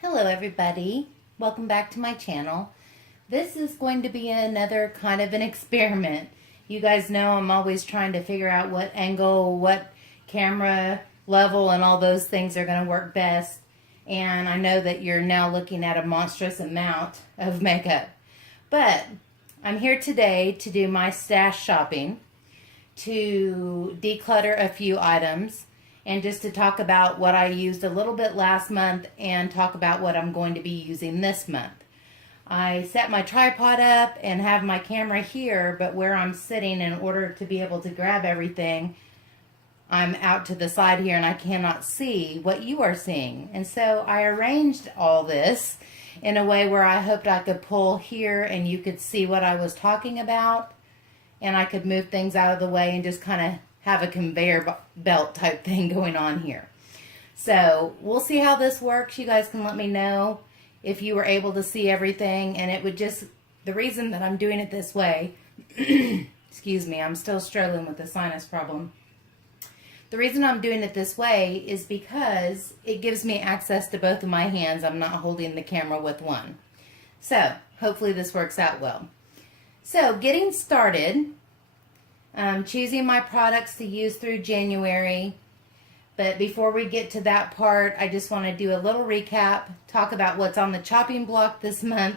Hello everybody, welcome back to my channel. This is going to be another kind of an experiment. You guys know I'm always trying to figure out what angle, what camera level and all those things are going to work best. And I know that you're now looking at a monstrous amount of makeup. But I'm here today to do my stash shopping, to declutter a few items, and just to talk about what I used a little bit last month and talk about what I'm going to be using this month. I set my tripod up and have my camera here, but where I'm sitting, in order to be able to grab everything, I'm out to the side here and I cannot see what you are seeing. And so I arranged all this in a way where I hoped I could pull here and you could see what I was talking about, and I could move things out of the way and just kind of have a conveyor belt type thing going on here. So we'll see how this works. You guys can let me know if you were able to see everything. And it would just, the reason that I'm doing it this way, excuse me, I'm still struggling with the sinus problem. The reason I'm doing it this way is because it gives me access to both of my hands. I'm not holding the camera with one. So hopefully this works out well. So getting started, choosing my products to use through January. But before we get to that part, I just want to do a little recap, talk about what's on the chopping block this month,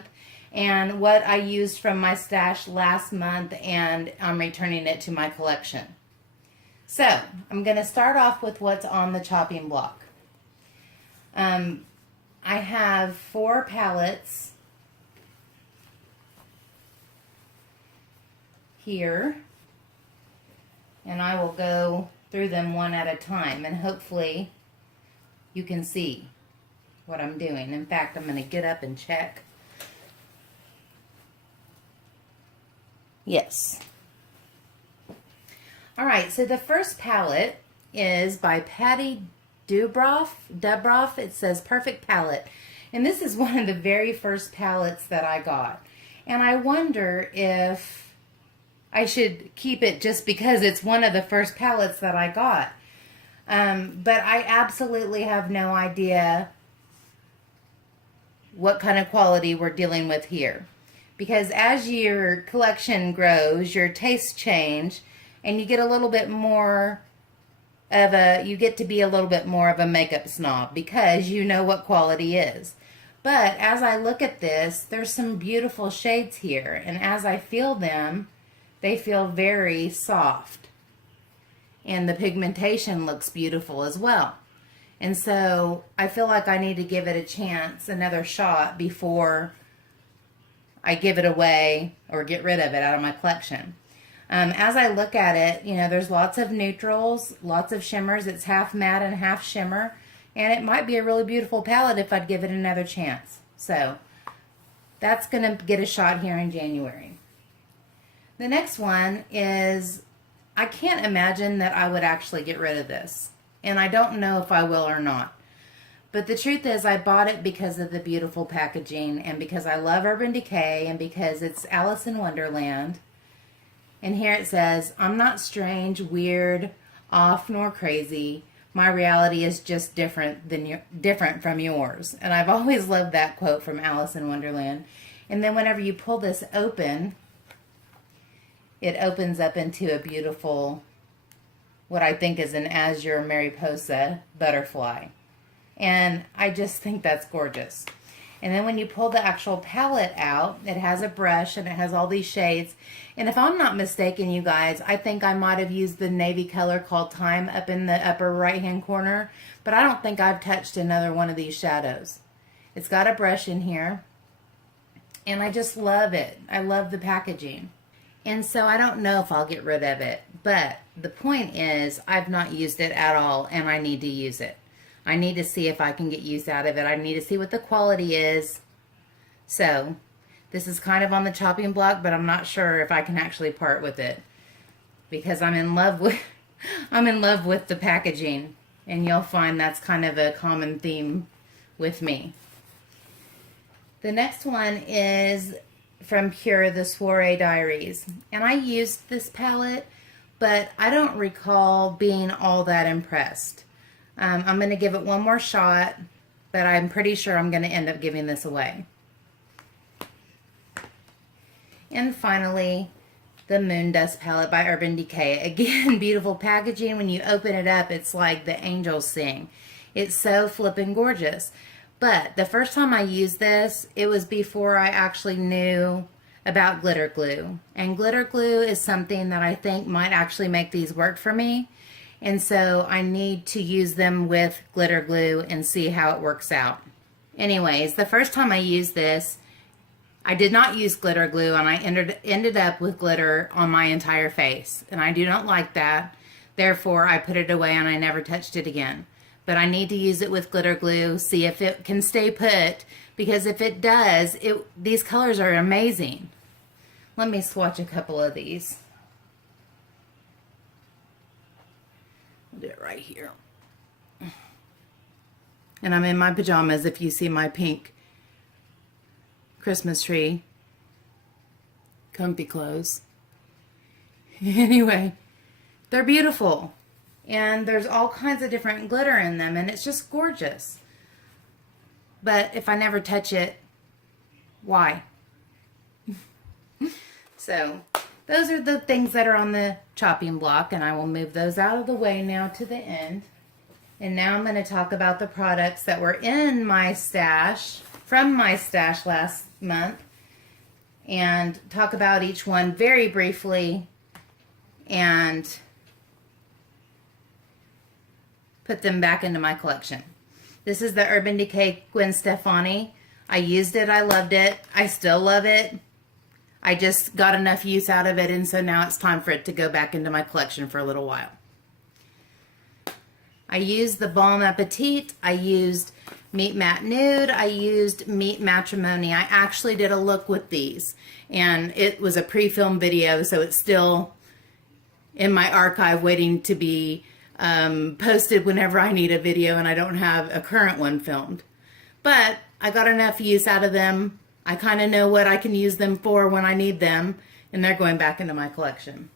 and what I used from my stash last month, and I'm returning it to my collection. So I'm going to start off with what's on the chopping block. I have 4 palettes here, and I will go through them one at a time, and hopefully you can see what I'm doing. In fact, I'm going to get up and check. Yes. Alright, so the first palette is by Patty Dubroff. It says Perfect Palette. And this is one of the very first palettes that I got. And I wonder if I should keep it just because it's one of the first palettes that I got. But I absolutely have no idea what kind of quality we're dealing with here. Because as your collection grows, your tastes change, and you get a little bit more of a, you get to be a little bit more of a makeup snob because you know what quality is. But as I look at this, there's some beautiful shades here, and as I feel them, they feel very soft. And the pigmentation looks beautiful as well. And so I feel like I need to give it a chance, another shot, before I give it away or get rid of it out of my collection. As I look at it, you know, there's lots of neutrals, lots of shimmers. It's half matte and half shimmer. And it might be a really beautiful palette if I'd give it another chance. So that's going to get a shot here in January. The next one is, I can't imagine that I would actually get rid of this. And I don't know if I will or not. But the truth is, I bought it because of the beautiful packaging, and because I love Urban Decay, and because it's Alice in Wonderland. And here it says, I'm not strange, weird, off, nor crazy. My reality is just different from yours. And I've always loved that quote from Alice in Wonderland. And then whenever you pull this open, it opens up into a beautiful, what I think is an azure mariposa butterfly. And I just think that's gorgeous. And then when you pull the actual palette out, it has a brush and it has all these shades. And if I'm not mistaken, you guys, I think I might have used the navy color called Time up in the upper right-hand corner. But I don't think I've touched another one of these shadows. It's got a brush in here. And I just love it. I love the packaging. And so I don't know if I'll get rid of it. But the point is, I've not used it at all, and I need to use it. I need to see if I can get use out of it. I need to see what the quality is. So this is kind of on the chopping block, but I'm not sure if I can actually part with it, because I'm in love with the packaging, and you'll find that's kind of a common theme with me. The next one is from Pure, the Soiree Diaries. And I used this palette, but I don't recall being all that impressed. I'm going to give it one more shot, but I'm pretty sure I'm going to end up giving this away. And finally, the Moon Dust palette by Urban Decay. Again, beautiful packaging. When you open it up, it's like the angels sing. It's so flippin' gorgeous. But the first time I used this, it was before I actually knew about glitter glue. And glitter glue is something that I think might actually make these work for me. And so I need to use them with glitter glue and see how it works out. Anyways, the first time I used this, I did not use glitter glue, and I ended up with glitter on my entire face. And I do not like that. Therefore, I put it away and I never touched it again. But I need to use it with glitter glue, see if it can stay put, because if it does, these colors are amazing. Let me swatch a couple of these. I'll do it right here. And I'm in my pajamas if you see my pink Christmas tree comfy clothes. Anyway, they're beautiful. And there's all kinds of different glitter in them, and it's just gorgeous. But if I never touch it, why? So, those are the things that are on the chopping block, and I will move those out of the way now to the end. And now I'm going to talk about the products that were in my stash, from my stash last month, and talk about each one very briefly and put them back into my collection. This is the Urban Decay Gwen Stefani. I used it, I loved it, I still love it. I just got enough use out of it, and so now it's time for it to go back into my collection for a little while. I used the Balm Appetit, I used Meet Matte Nude, I used Meet Matrimony. I actually did a look with these, and it was a pre-filmed video, so it's still in my archive waiting to be posted whenever I need a video and I don't have a current one filmed. But I got enough use out of them. I kind of know what I can use them for when I need them, and they're going back into my collection.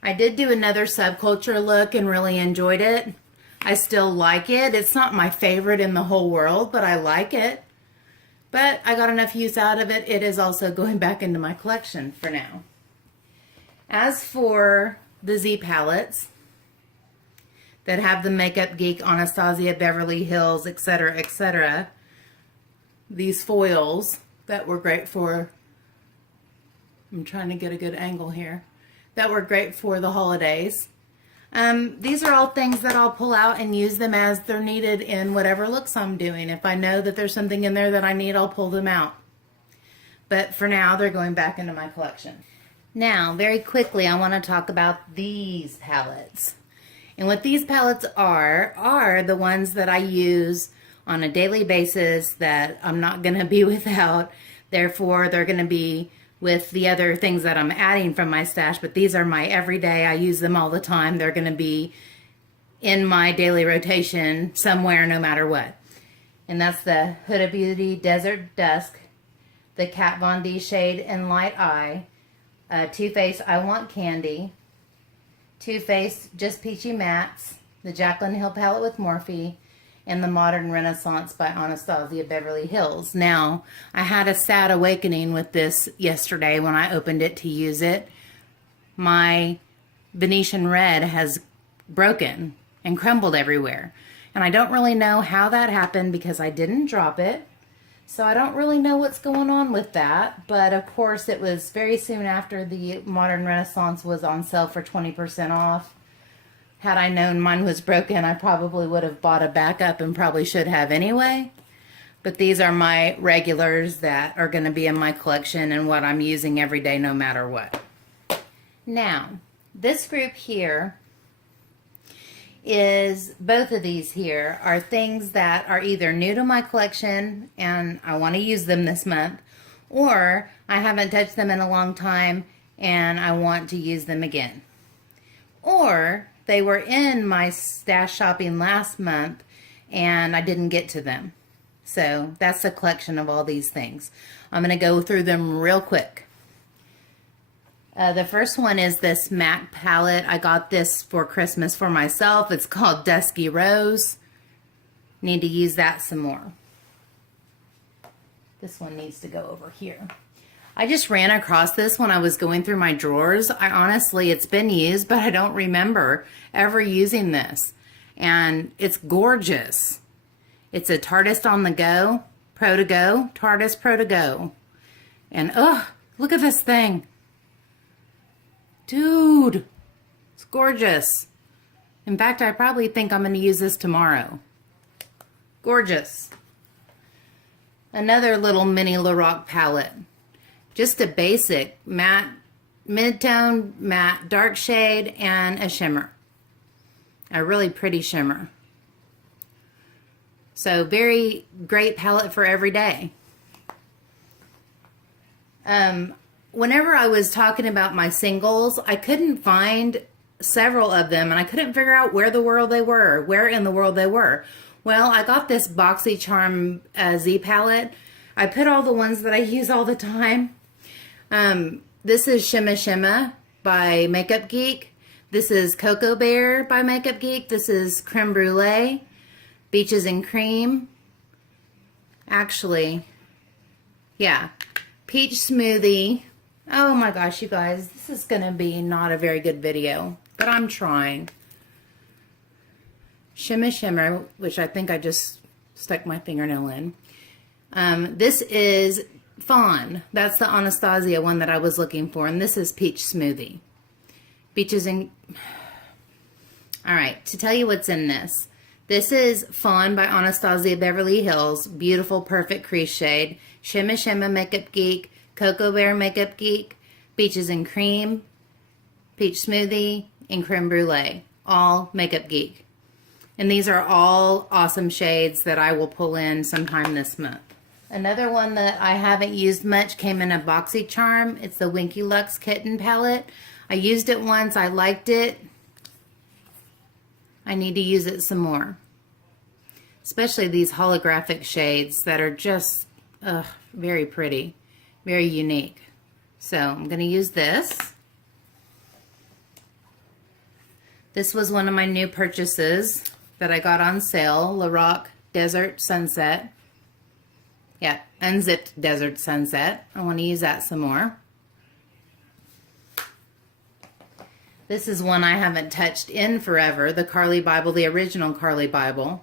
I did do another Subculture look and really enjoyed it. I still like it. It's not my favorite in the whole world, but I like it. But I got enough use out of it. It is also going back into my collection for now. As for the Z palettes that have the Makeup Geek, Anastasia, Beverly Hills, etc., etc., these foils that were great for, I'm trying to get a good angle here, that were great for the holidays. These are all things that I'll pull out and use them as they're needed in whatever looks I'm doing. If I know that there's something in there that I need, I'll pull them out. But for now, they're going back into my collection. Now, very quickly, I want to talk about these palettes. And what these palettes are the ones that I use on a daily basis that I'm not going to be without. Therefore, they're going to be with the other things that I'm adding from my stash, but these are my everyday. I use them all the time. They're going to be in my daily rotation somewhere, no matter what. And that's the Huda Beauty Desert Dusk, the Kat Von D shade in Light Eye, Too Faced I Want Candy, Too Faced Just Peachy Mattes, the Jaclyn Hill palette with Morphe, and the Modern Renaissance by Anastasia Beverly Hills. Now, I had a sad awakening with this yesterday when I opened it to use it. My Venetian Red has broken and crumbled everywhere. And I don't really know how that happened because I didn't drop it. So I don't really know what's going on with that. But of course, it was very soon after the Modern Renaissance was on sale for 20% off. Had I known mine was broken, I probably would have bought a backup and probably should have anyway. But these are my regulars that are going to be in my collection and what I'm using every day no matter what. Now, this group here is, both of these here are things that are either new to my collection and I want to use them this month, or I haven't touched them in a long time and I want to use them again. Or they were in my stash shopping last month and I didn't get to them. So that's a collection of all these things. I'm going to go through them real quick. The first one is this MAC palette. I got this for Christmas for myself. It's called Dusky Rose. Need to use that some more. This one needs to go over here. I just ran across this when I was going through my drawers. Honestly, it's been used, but I don't remember ever using this. And it's gorgeous. It's a Tartist on the Go, Pro to Go, Tartist Pro to Go. And oh, look at this thing. Dude, it's gorgeous. In fact, I probably think I'm going to use this tomorrow. Gorgeous. Another little mini Lorac palette. Just a basic matte, mid-tone, matte, dark shade, and a shimmer. A really pretty shimmer. So very great palette for every day. Whenever I was talking about my singles, I couldn't find several of them, and I couldn't figure out where in the world they were. Well, I got this BoxyCharm Z palette. I put all the ones that I use all the time. This is Shimma Shimma by Makeup Geek. This is Cocoa Bear by Makeup Geek. This is Creme Brulee, Beaches and Cream. Actually, yeah, Peach Smoothie. Oh my gosh, you guys, this is going to be not a very good video, but I'm trying. Shimma Shimmer, which I think I just stuck my fingernail in. This is Fawn. That's the Anastasia one that I was looking for, and this is Peach Smoothie. Beaches and... Alright, to tell you what's in this. This is Fawn by Anastasia Beverly Hills. Beautiful, perfect crease shade. Shimma Shimma Makeup Geek. Cocoa Bear Makeup Geek. Beaches and Cream. Peach Smoothie. And Creme Brulee. All Makeup Geek. And these are all awesome shades that I will pull in sometime this month. Another one that I haven't used much came in a BoxyCharm. It's the Winky Lux Kitten palette. I used it once. I liked it. I need to use it some more. Especially these holographic shades that are just very pretty. Very unique. So I'm going to use this. This was one of my new purchases that I got on sale. Lorac Desert Sunset. Yeah, unzipped Desert Sunset. I want to use that some more. This is one I haven't touched in forever. The Carly Bible, the original Carly Bible.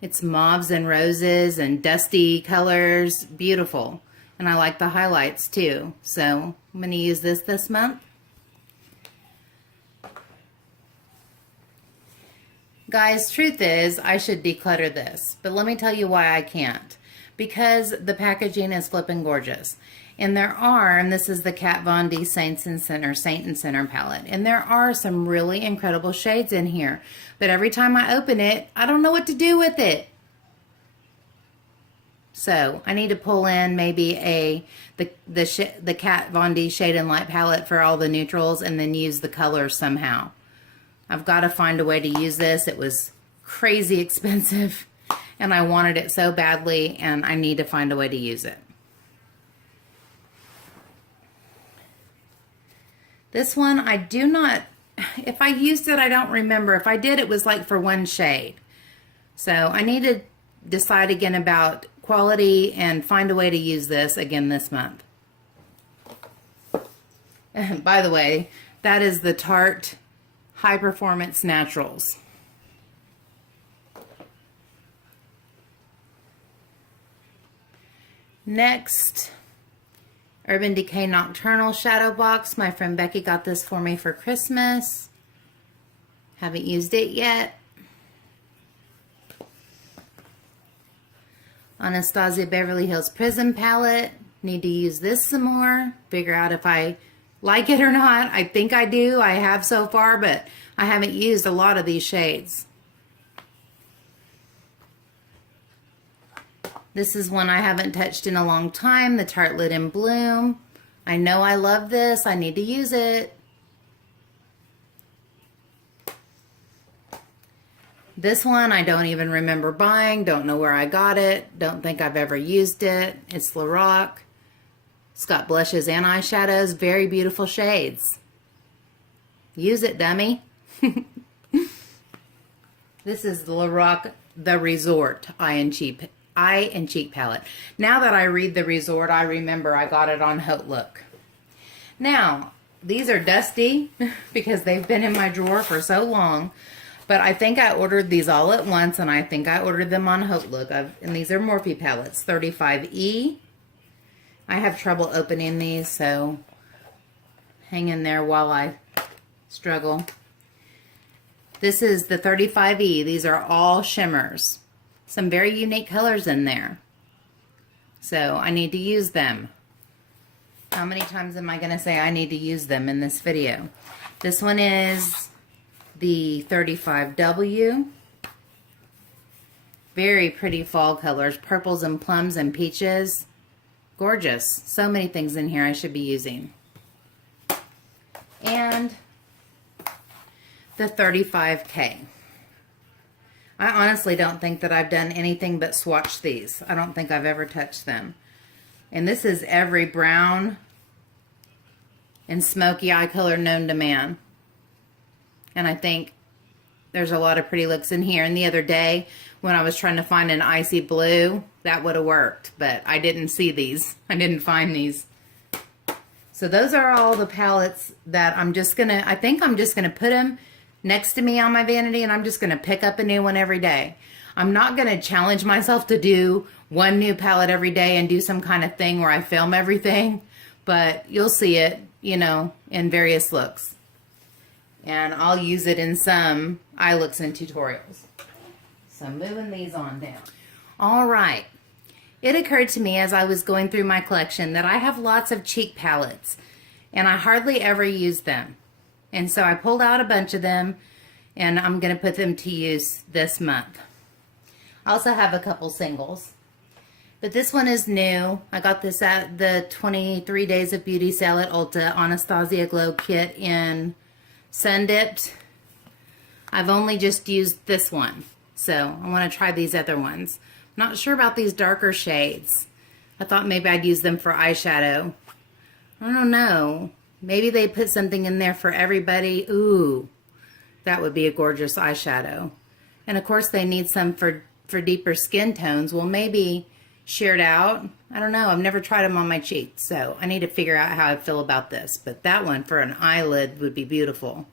It's mauves and roses and dusty colors. Beautiful. And I like the highlights too. So I'm going to use this month. Guys, truth is, I should declutter this, but let me tell you why I can't. Because the packaging is flippin' gorgeous. And there are, and this is the Kat Von D Saint and Center palette, and there are some really incredible shades in here. But every time I open it, I don't know what to do with it. So I need to pull in maybe the Kat Von D Shade and Light palette for all the neutrals, and then use the colors somehow. I've got to find a way to use this. It was crazy expensive, and I wanted it so badly, and I need to find a way to use it. This one, I do not, if I used it, I don't remember. If I did, it was like for one shade. So I need to decide again about quality and find a way to use this again this month. By the way, that is the Tarte High Performance Naturals. Next, Urban Decay Nocturnal Shadow Box. My friend Becky got this for me for Christmas. Haven't used it yet. Anastasia Beverly Hills Prism Palette. Need to use this some more. Figure out if I like it or not. I think I do. I have so far, but I haven't used a lot of these shades. This is one I haven't touched in a long time, the Tartelette in Bloom. I know I love this. I need to use it. This one I don't even remember buying. Don't know where I got it. Don't think I've ever used it. It's Lorac. It's got blushes and eyeshadows, very beautiful shades. Use it, dummy. This is the Lorac The Resort Eye and Cheek palette. Now that I read The Resort, I remember I got it on Haute Look. Now, these are dusty because they've been in my drawer for so long, but I think I ordered these all at once, and I think I ordered them on Haute Look. And these are Morphe palettes, 35E. I have trouble opening these, so hang in there while I struggle. This is the 35E. These are all shimmers. Some very unique colors in there. So I need to use them. How many times am I going to say I need to use them in this video? This one is the 35W. Very pretty fall colors. Purples and plums and peaches. Gorgeous. So many things in here I should be using. And the 35K. I honestly don't think that I've done anything but swatch these. I don't think I've ever touched them. And this is every brown and smoky eye color known to man. And I think there's a lot of pretty looks in here. And the other day, when I was trying to find an icy blue, that would have worked. But I didn't see these. I didn't find these. So those are all the palettes that I think I'm just going to put them next to me on my vanity, and I'm just going to pick up a new one every day. I'm not going to challenge myself to do one new palette every day and do some kind of thing where I film everything, but you'll see it, you know, in various looks. And I'll use it in some eye looks and tutorials. So moving these on down. All right. It occurred to me as I was going through my collection that I have lots of cheek palettes, and I hardly ever use them. And so I pulled out a bunch of them, and I'm going to put them to use this month. I also have a couple singles. But this one is new. I got this at the 23 Days of Beauty sale at Ulta, Anastasia Glow Kit in Sun Dipped. I've only just used this one, so I want to try these other ones. Not sure about these darker shades. I thought maybe I'd use them for eyeshadow. I don't know. Maybe they put something in there for everybody. Ooh, that would be a gorgeous eyeshadow. And of course they need some for deeper skin tones. Well, maybe sheared out. I don't know. I've never tried them on my cheeks, so I need to figure out how I feel about this. But that one for an eyelid would be beautiful.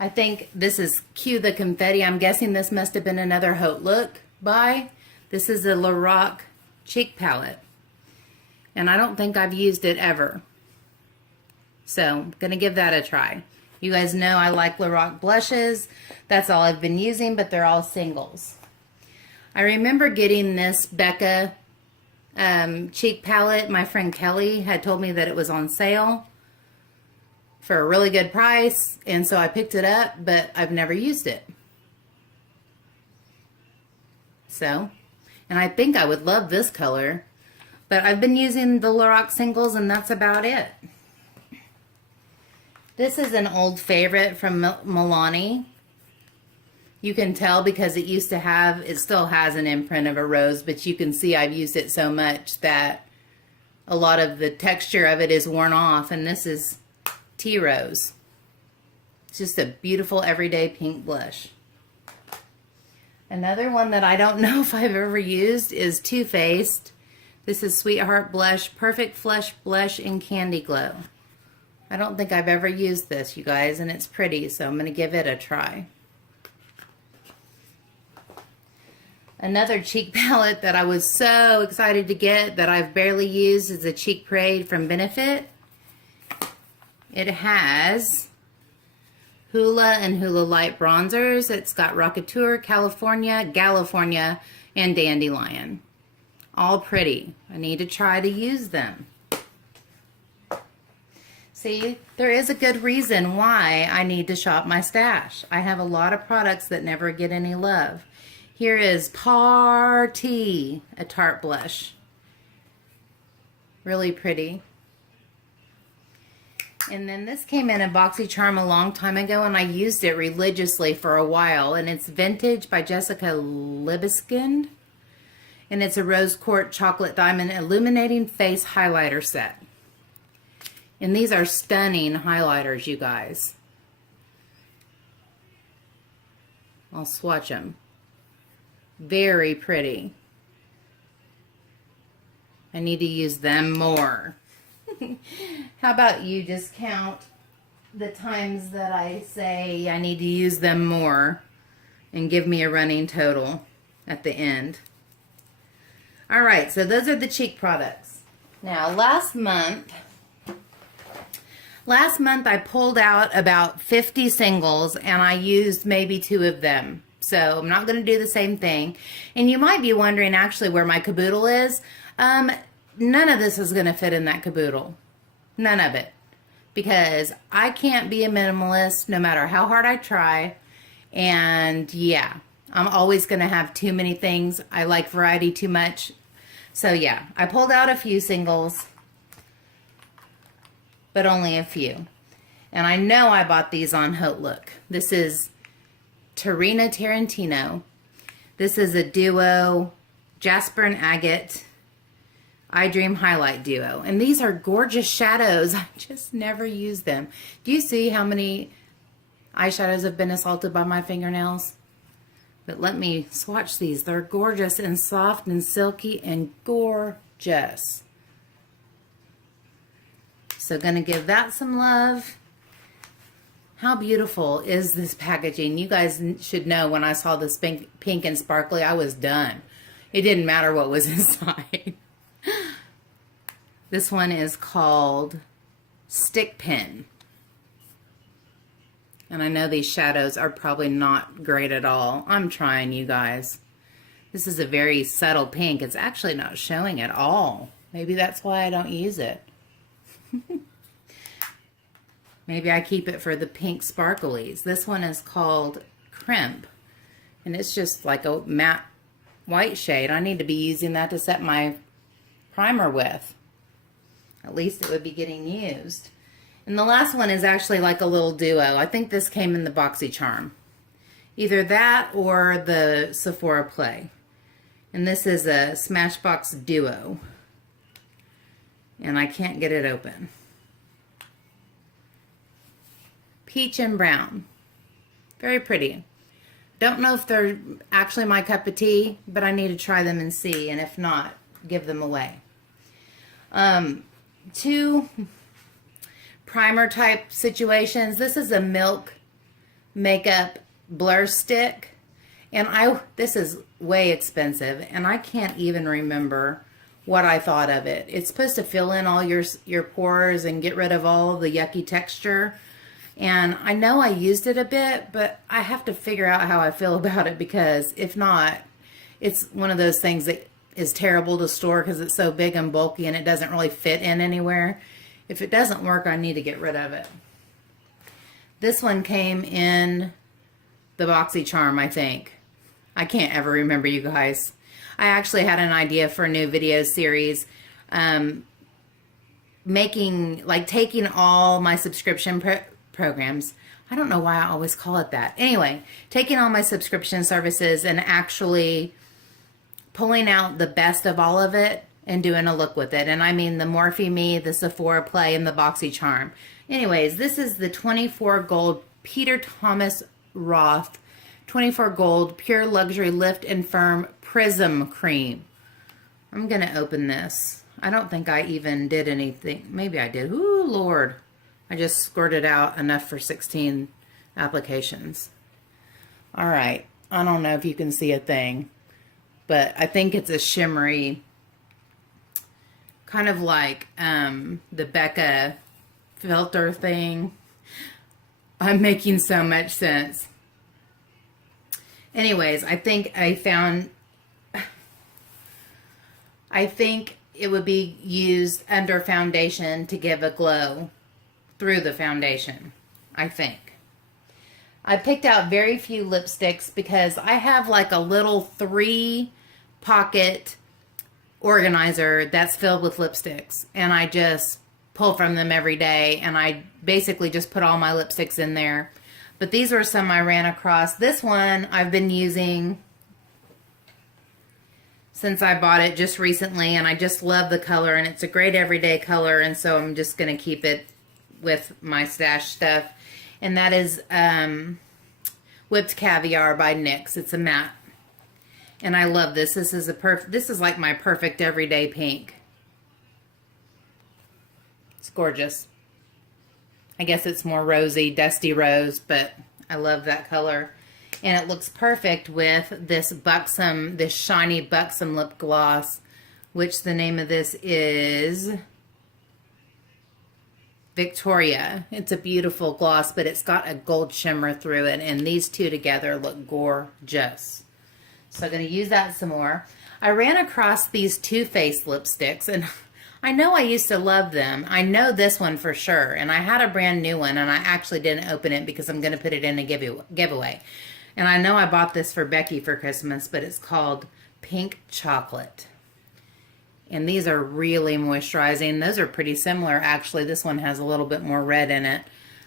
I think this is Cue the Confetti. I'm guessing this must have been another Haute Look buy. This is a Lorac cheek palette. And I don't think I've used it ever. So I'm going to give that a try. You guys know I like Lorac blushes. That's all I've been using, but they're all singles. I remember getting this Becca cheek palette. My friend Kelly had told me that it was on sale for a really good price, and so I picked it up, but I've never used it. So, and I think I would love this color, but I've been using the Lorac singles, and that's about it. This is an old favorite from Milani. You can tell because it used to have, it still has an imprint of a rose, but you can see I've used it so much that a lot of the texture of it is worn off, and this is Tea Rose. It's just a beautiful everyday pink blush. Another one that I don't know if I've ever used is Too Faced. This is Sweetheart Blush, Perfect Flush Blush in Candy Glow. I don't think I've ever used this, you guys, and it's pretty, so I'm going to give it a try. Another cheek palette that I was so excited to get that I've barely used is the Cheek Parade from Benefit. It has Hoola and Hoola Light bronzers. It's got Rocketeur, California, and Dandelion. All pretty. I need to try to use them. See, there is a good reason why I need to shop my stash. I have a lot of products that never get any love. Here is Party, a Tarte blush. Really pretty. And then this came in a BoxyCharm a long time ago, and I used it religiously for a while. And it's Vintage by Jessica Libeskind. And it's a Rose Quartz Chocolate Diamond Illuminating Face Highlighter Set. And these are stunning highlighters, you guys. I'll swatch them. Very pretty. I need to use them more. How about you just count the times that I say I need to use them more and give me a running total at the end. All right, so those are the cheek products. Now, last month I pulled out about 50 singles and I used maybe 2 of them. So I'm not going to do the same thing. And you might be wondering actually where my caboodle is. None of this is going to fit in that caboodle. None of it. Because I can't be a minimalist no matter how hard I try. And yeah, I'm always going to have too many things. I like variety too much. So yeah, I pulled out a few singles, but only a few. And I know I bought these on Haute Look. This is Tarina Tarantino. This is a duo, Jasper and Agate I Dream Highlight Duo. And these are gorgeous shadows. I just never use them. Do you see how many eyeshadows have been assaulted by my fingernails? But let me swatch these. They're gorgeous and soft and silky and gorgeous. So gonna give that some love. How beautiful is this packaging? You guys should know when I saw this pink and sparkly, I was done. It didn't matter what was inside. This one is called Stick Pin. And I know these shadows are probably not great at all. I'm trying, you guys. This is a very subtle pink. It's actually not showing at all. Maybe that's why I don't use it. Maybe I keep it for the pink sparklies. This one is called Crimp. And it's just like a matte white shade. I need to be using that to set my primer with. At least it would be getting used. And the last one is actually like a little duo. I think this came in the BoxyCharm. Either that or the Sephora Play. And this is a Smashbox Duo. And I can't get it open. Peach and brown. Very pretty. Don't know if they're actually my cup of tea, but I need to try them and see. And if not, give them away. 2 primer type situations. This is a Milk Makeup Blur Stick. And this is way expensive. And I can't even remember what I thought of it. It's supposed to fill in all your pores and get rid of all the yucky texture. And I know I used it a bit, but I have to figure out how I feel about it, because if not, it's one of those things that is terrible to store because it's so big and bulky and it doesn't really fit in anywhere. If it doesn't work, I need to get rid of it. This one came in the BoxyCharm, I think. I can't ever remember, you guys. I actually had an idea for a new video series, taking all my subscription programs. I don't know why I always call it that. Anyway, taking all my subscription services and actually pulling out the best of all of it and doing a look with it. And I mean the Morphe Me, the Sephora Play, and the BoxyCharm. Anyways, this is the 24 Gold Peter Thomas Roth 24 Gold Pure Luxury Lift and Firm Prism Cream. I'm going to open this. I don't think I even did anything. Maybe I did. Ooh, Lord. I just squirted out enough for 16 applications. All right. I don't know if you can see a thing, but I think it's a shimmery, kind of like the Becca filter thing. I'm making so much sense. Anyways, I think it would be used under foundation to give a glow through the foundation, I think. I picked out very few lipsticks because I have like a little 3-pocket organizer that's filled with lipsticks, and I just pull from them every day, and I basically just put all my lipsticks in there. But these were some I ran across. This one I've been using since I bought it just recently, and I just love the color, and it's a great everyday color, and so I'm just going to keep it with my stash stuff. And that is Whipped Caviar by NYX. It's a matte. And I love this. This is like my perfect everyday pink. It's gorgeous. I guess it's more rosy, dusty rose, but I love that color. And it looks perfect with this buxom, this shiny buxom lip gloss, which the name of this is Victoria. It's a beautiful gloss, but it's got a gold shimmer through it, and these two together look gorgeous. So I'm going to use that some more. I ran across these Too Faced lipsticks, and I know I used to love them. I know this one for sure, and I had a brand new one, and I actually didn't open it because I'm going to put it in a giveaway. And I know I bought this for Becky for Christmas, but it's called Pink Chocolate. And these are really moisturizing. Those are pretty similar, actually. This one has a little bit more red in it.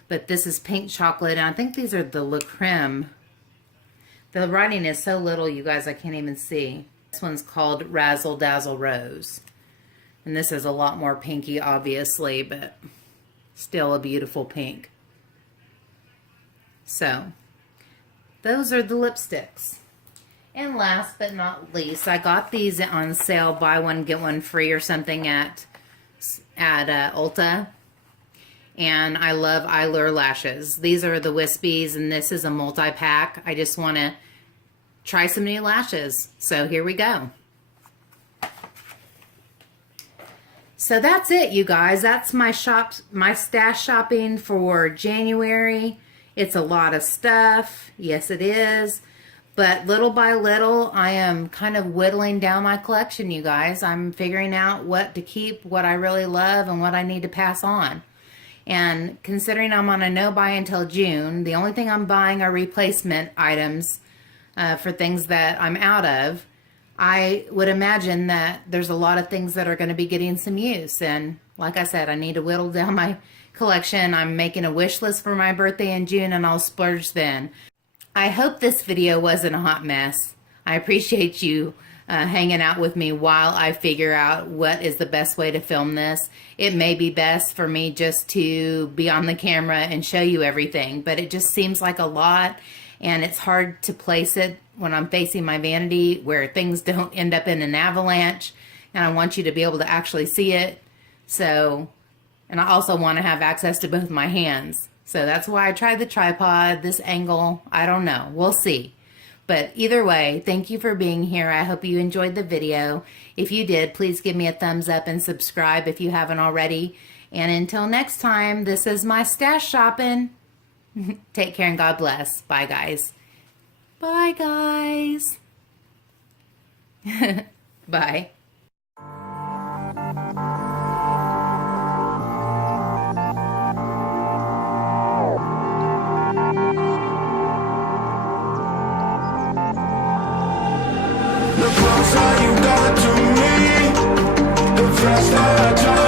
But this is Pink Chocolate, and I think these are the La Creme. The writing is so little, you guys, I can't even see. This one's called Razzle Dazzle Rose. And this is a lot more pinky, obviously, but still a beautiful pink. So, those are the lipsticks. And last but not least, I got these on sale, buy one, get one free or something at Ulta. And I love Eyelure lashes. These are the Wispies, and this is a multi-pack. I just want to try some new lashes. So here we go. So that's it, you guys. That's my stash shopping for January. It's a lot of stuff. Yes, it is. But little by little, I am kind of whittling down my collection, you guys. I'm figuring out what to keep, what I really love, and what I need to pass on. And considering I'm on a no buy until June, the only thing I'm buying are replacement items for things that I'm out of. I would imagine that there's a lot of things that are going to be getting some use. And like I said, I need to whittle down my collection. I'm making a wish list for my birthday in June, and I'll splurge then. I hope this video wasn't a hot mess. I appreciate you hanging out with me while I figure out what is the best way to film this. It may be best for me just to be on the camera and show you everything, but it just seems like a lot, and it's hard to place it when I'm facing my vanity where things don't end up in an avalanche, and I want you to be able to actually see it. So, and I also want to have access to both my hands. So that's why I tried the tripod, this angle. I don't know. We'll see. But either way, thank you for being here. I hope you enjoyed the video. If you did, please give me a thumbs up and subscribe if you haven't already. And until next time, this is my stash shopping. Take care and God bless. Bye, guys. Bye, guys. Bye. The closer you got to me, the faster I try.